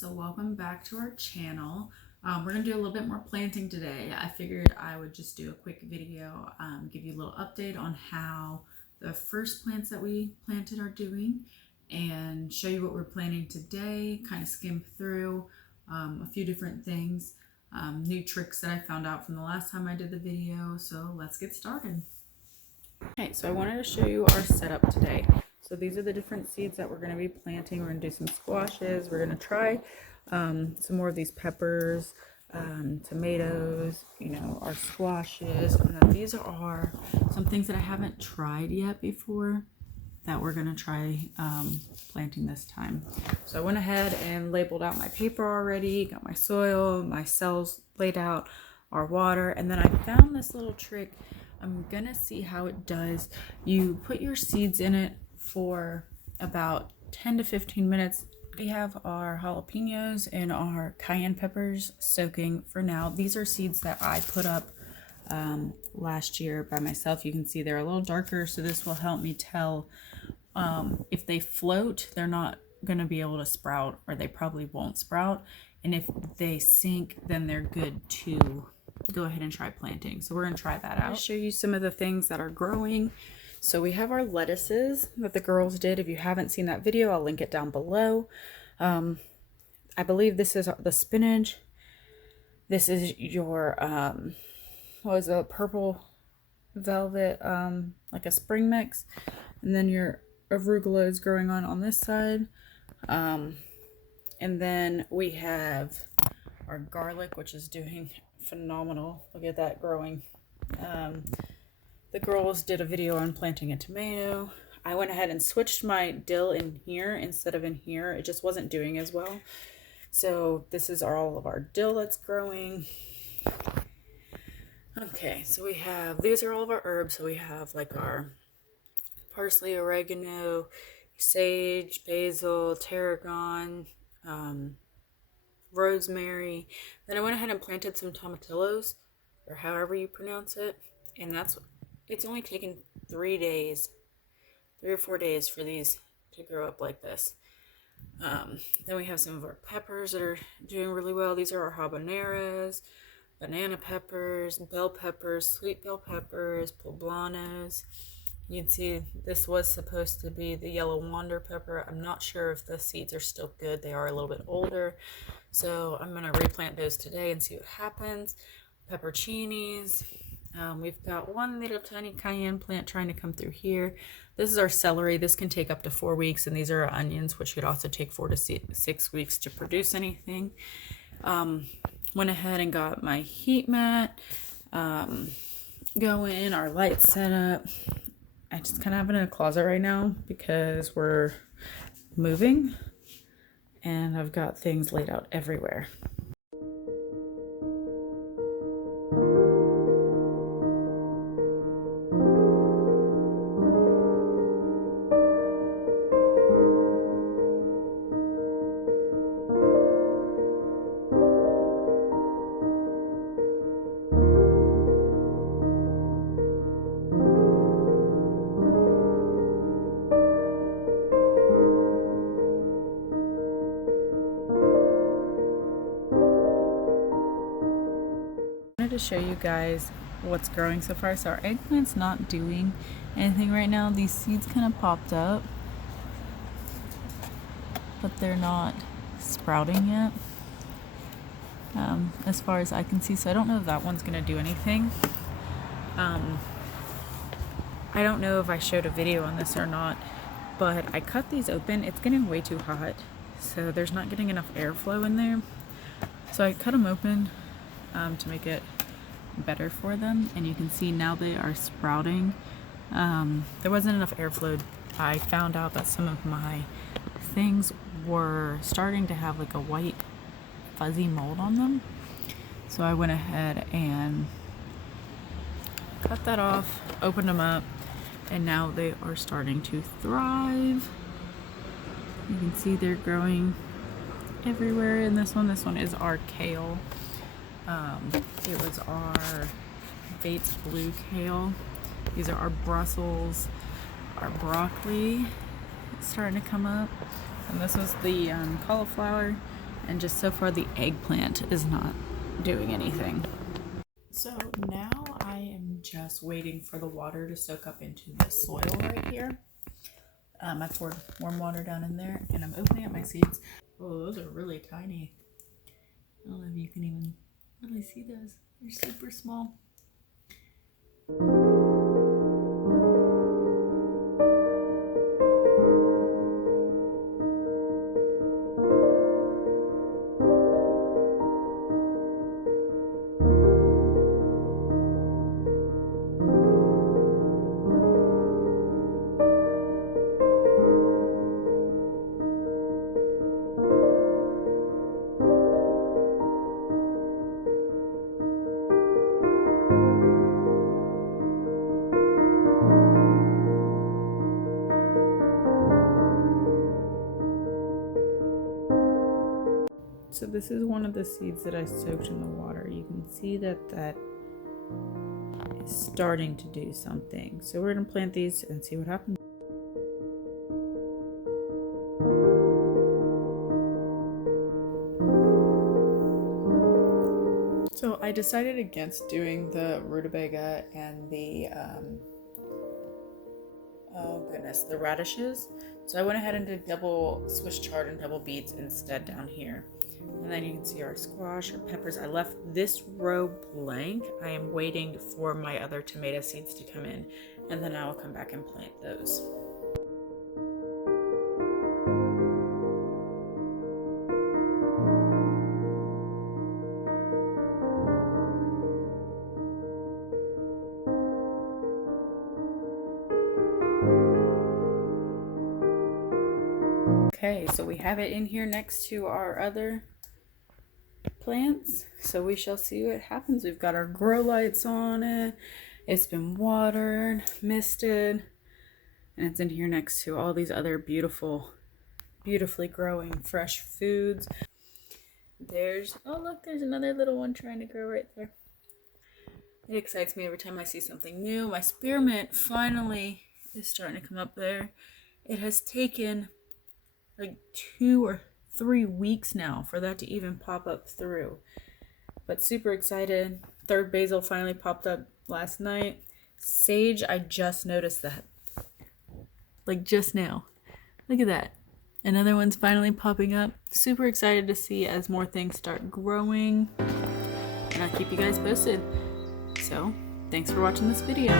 So welcome back to our channel. We're gonna do a little bit more planting today. I figured I would just do a quick video, give you a little update on how the first plants that we planted are doing and show you what we're planting today, kind of skim through a few different things, new tricks that I found out from the last time I did the video. So let's get started. Okay, so I wanted to show you our setup today. So these are the different seeds that we're going to be planting. We're going to do some squashes. We're going to try some more of these peppers, tomatoes, our squashes. And then these are some things that I haven't tried yet before that we're going to try planting this time. So I went ahead and labeled out my paper already, got my soil, my cells laid out, our water, and then I found this little trick. I'm gonna see how it does. You put your seeds in it for about 10 to 15 minutes. We have our jalapenos and our cayenne peppers soaking for now. These are seeds that I put up last year by myself. You can see they're a little darker, so this will help me tell if they float, they're not gonna be able to sprout, or they probably won't sprout. And if they sink, then they're good to go ahead and try planting. So we're going to try that out. I'll show you some of the things that are growing. So we have our lettuces that the girls did. If you haven't seen that video, I'll link it down below. I believe this is the spinach. This is your what was it, purple velvet, like a spring mix, and then your arugula is growing on this side, and then we have our garlic, which is doing phenomenal. Look at that growing. The girls did a video on planting a tomato. I went ahead and switched my dill in here instead of in here. It just wasn't doing as well. So this is all of our dill that's growing. Okay, so we have, these are all of our herbs. So we have like our parsley, oregano, sage, basil, tarragon, rosemary. Then I went ahead and planted some tomatillos, or however you pronounce it, and it's only taken 3 or 4 days for these to grow up like this. Then we have some of our peppers that are doing really well. These are our habaneros, banana peppers, bell peppers, sweet bell peppers, poblanos. You can see this was supposed to be the yellow wonder pepper. I'm not sure if the seeds are still good. They are a little bit older. So I'm going to replant those today and see what happens. Pepperoncinis. We've got one little tiny cayenne plant trying to come through here. This is our celery. This can take up to 4 weeks. And these are our onions, which could also take 4 to 6 weeks to produce anything. Went ahead and got my heat mat going, our light set up. I just kind of have it in a closet right now because we're moving and I've got things laid out everywhere. To show you guys what's growing so far. So our eggplant's not doing anything right now. These seeds kind of popped up, but they're not sprouting yet, as far as I can see. So I don't know if that one's gonna do anything. I don't know if I showed a video on this or not, but I cut these open. It's getting way too hot, so there's not getting enough airflow in there. So I cut them open to make it better for them, and you can see now they are sprouting. There wasn't enough airflow. I found out that some of my things were starting to have like a white fuzzy mold on them, so I went ahead and cut that off, opened them up, and now they are starting to thrive. You can see they're growing everywhere in this one. This one is our kale. It was our Bates blue kale. These are our Brussels, our broccoli starting to come up. And this was the cauliflower. And just so far the eggplant is not doing anything. So now I am just waiting for the water to soak up into the soil right here. I poured warm water down in there and I'm opening up my seeds. Oh, those are really tiny. I don't know if you can even really see those. They're super small. So this is one of the seeds that I soaked in the water. You can see that is starting to do something. So we're gonna plant these and see what happens. So I decided against doing the rutabaga and the the radishes. So I went ahead and did double Swiss chard and double beets instead down here. And then you can see our squash, our peppers. I left this row blank. I am waiting for my other tomato seeds to come in, and then I will come back and plant those. Okay, so we have it in here next to our other plants, so we shall see what happens. We've got our grow lights on it. It's been watered, misted, and it's in here next to all these other beautifully growing fresh foods. Oh look, there's another little one trying to grow right there. It excites me every time I see something new. My spearmint finally is starting to come up there. It has taken like 2 or 3 weeks now for that to even pop up through, but super excited. Third basil finally popped up last night. Sage, I just noticed that, like just now. Look at that, another one's finally popping up. Super excited to see as more things start growing, and I'll keep you guys posted. So thanks for watching this video.